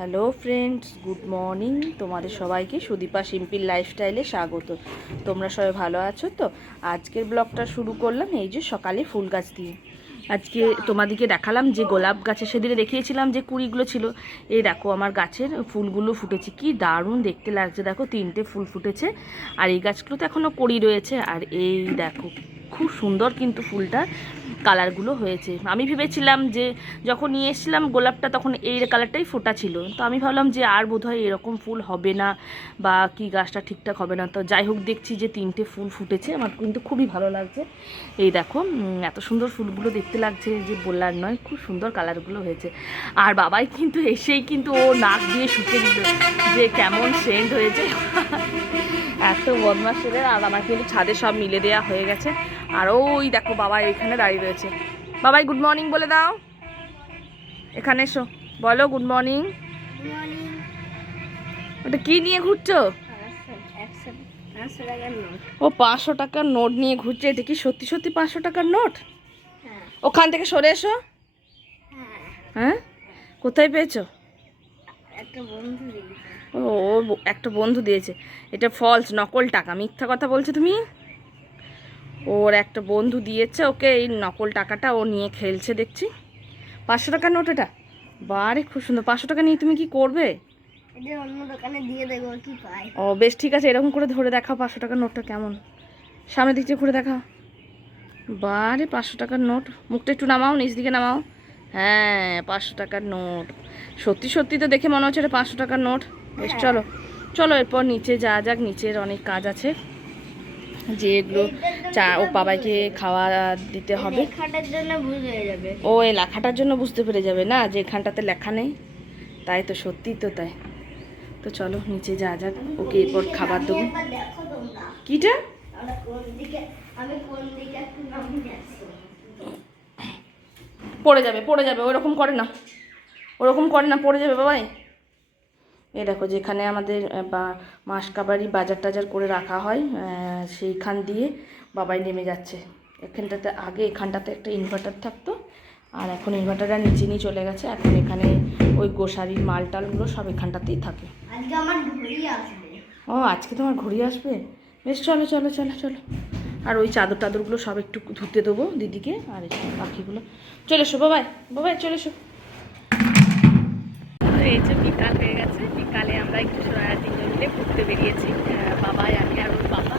Hello friends good morning তোমাদের সবাইকে Sudipa simple লাইফস্টাইলে স্বাগত। তোমরা সবাই ভালো আছো তো? আজকের ব্লগটা শুরু করলাম এই যে সকালে ফুল গাছ দিয়ে। আজকে তোমাদেরকে দেখালাম যে গোলাপ গাছে সেদিনে দেখিয়েছিলাম যে কুড়িগুলো ছিল। এই দেখো, আমার গাছের ফুলগুলো ফুটেছে। কি দারুণ দেখতে লাগছে। দেখো, তিনটে ফুল ফুটেছে। আর এই গাছগুলো তো এখনও কড়ি রয়েছে। আর এই দেখো খুব সুন্দর কিন্তু ফুলটার কালারগুলো হয়েছে। আমি ভেবেছিলাম যে যখন নিয়ে এসেছিলাম গোলাপটা তখন এই কালারটাই ফোটা ছিল। তো আমি ভাবলাম যে আর বোধহয় এরকম ফুল হবে না বা কি গাছটা ঠিকঠাক হবে না। তো যাই হোক দেখছি যে তিনটে ফুল ফুটেছে। আমার কিন্তু খুবই ভালো লাগছে। এই দেখো এত সুন্দর ফুলগুলো দেখতে লাগছে যে বললার নয়, খুব সুন্দর কালারগুলো হয়েছে। আর বাবাই কিন্তু এসেই কিন্তু ও নাক দিয়ে শুকে দিল যে কেমন সেন্ট হয়েছে। এত বদমাস আর আমার কিন্তু ছাদে সব মিলে দেওয়া হয়ে গেছে। আর ওই দেখো বাবা এখানে দাঁড়িয়ে রয়েছে। বাবাই গুড মর্নিং বলে দাও। এখানে এসো। বলো গুড মর্নিং ওটা কি নিয়ে ঘুরছো? ও, পাঁচশো টাকার নোট নিয়ে ঘুরছে। এটা কি সত্যি সত্যি পাঁচশো টাকার নোট? ওখান থেকে সরে এসো। হ্যাঁ? কোথায় পেয়েছ? ও একটা বন্ধু দিয়েছে। এটা ফলস নকল টাকা। মিথ্যা কথা বলছো তুমি? ওর একটা বন্ধু দিয়েছে ওকে এই নকল টাকাটা ও নিয়ে খেলছে দেখছি। পাঁচশো টাকার নোট এটা? বারে খুব সুন্দর। পাঁচশো টাকা নিয়ে তুমি কি করবে? ও বেশ ঠিক আছে এরকম করে ধরে দেখাও পাঁচশো টাকার নোটটা কেমন। সামনের দিক থেকে ঘুরে দেখাও। বারে পাঁচশো টাকার নোট। মুখটা একটু নামাও নিচ দিকে নামাও। হ্যাঁ পাঁচশো টাকার নোট। সত্যি সত্যি তো দেখে মনে হচ্ছে এটা পাঁচশো টাকার নোট। বেশ চলো। চলো এরপর নিচে যা যাক নিচের অনেক কাজ আছে। যে এগুলো চা ও বাবাইকে খাওয়া দিতে হবে। ও এই লেখাটার জন্য বুঝতে পেরে যাবে না যে এখানটাতে লেখা নেই। তাই তো সত্যিই তো তাই। তো চলো নিচে যা যাক ওকে এরপর খাবার দেবো। কিটা? পড়ে যাবে পড়ে যাবে ওরকম করে না। ওরকম করে না পড়ে যাবে বাবাই। এই দেখো যেখানে আমাদের মাসকাবারি বাজার টাজার করে রাখা হয় সেইখান দিয়ে বাবাই নেমে যাচ্ছে। এখানটাতে আগে এখানটাতে একটা ইনভার্টার থাকতো আর এখন ইনভার্টারটা নিচে নিয়ে চলে গেছে। এখন এখানে ওই গোসারির মাল টালগুলো সব এখানটাতেই থাকে। আজকে আমার ঘড়ি আসবে। ও আজকে তোমার ঘুরিয়ে আসবে? বেশ চলো চলো চলো চলো। আর ওই চাদর টাদরগুলো সব একটু ধুতে দেবো দিদিকে আর এই পাখিগুলো। চলে এসো বাবাই বাবাই চলে এসো। এই যে বিকাল হয়ে গেছে। বিকালে আমরা একটু তিনজন মিলে ঘুরতে বেরিয়েছি। বাবাই আমি আর ওর বাবা।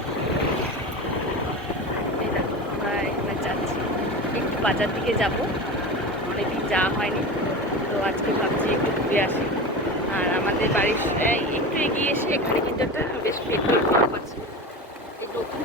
আমরা যাচ্ছি। একটু বাজার দিকে যাব। অনেকদিন যাওয়া হয়নি। তো আজকে ভাবছি একটু ঘুরে আসি। আর আমাদের বাড়ির একটু এগিয়ে এসে এখানে কিন্তু একটা বেশ পেট্রোল পাম্প আছে। এই নতুন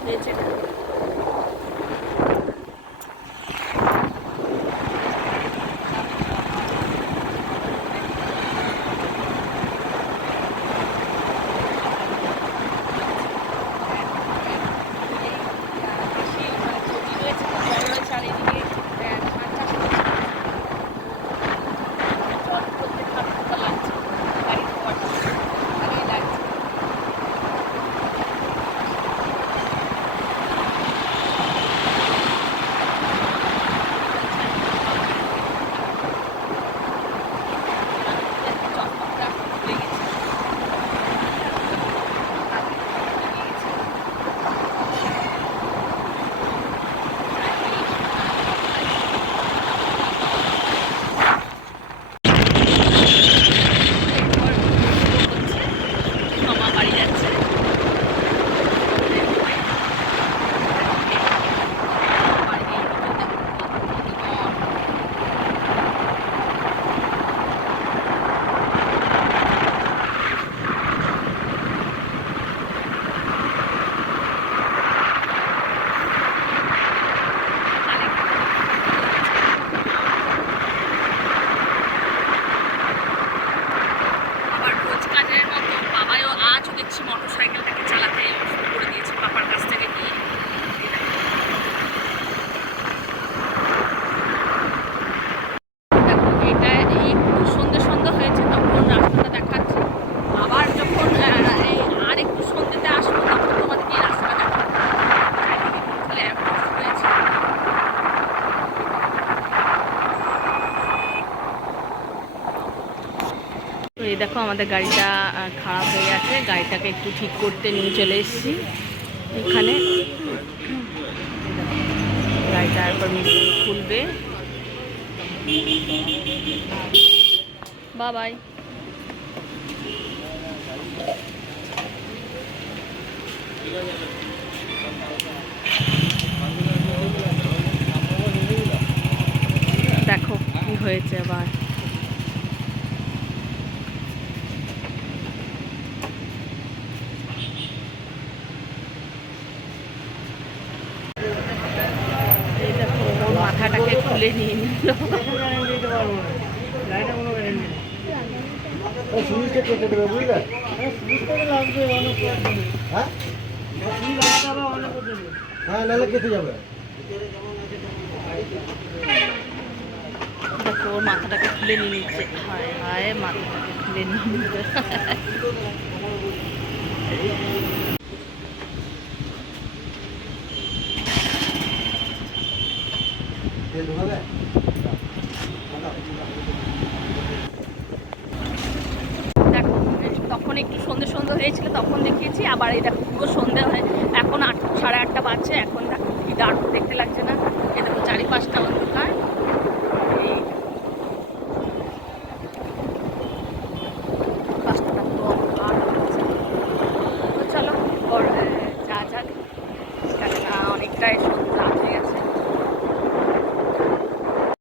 আমাদের গাড়িটা খারাপ হয়ে গেছে। গাড়িটাকে একটু ঠিক করতে নিয়ে চলে এসেছি এখানে। গাড়িটা মিস্ত্রি খুলবে। বাবাই দেখো কি হয়েছে আবার এই দেখো ওর মাথাটাকে খুলে নিয়ে নিল সুইচটা কেটে দেবে বুঝলে হ্যাঁ হ্যাঁ নাহলে যাবে দেখো ওর মাথাটাকে খুলে নিয়ে নিচ্ছে। হায় হায় মাথাটাকে খুলে নিয়ে নিচ্ছে তেল ঢোকাবে দেখো এই তখন একটু সন্ধে সন্ধে হয়েছিল, তখন দেখিয়েছি, আবার এই দেখো পুরো সন্ধে হয়ে। এখন আট সাড়ে আটটা বাজছে, এখন দেখো দেখতে লাগছে না। এই দেখো চারি পাঁচটা অন্ধকার।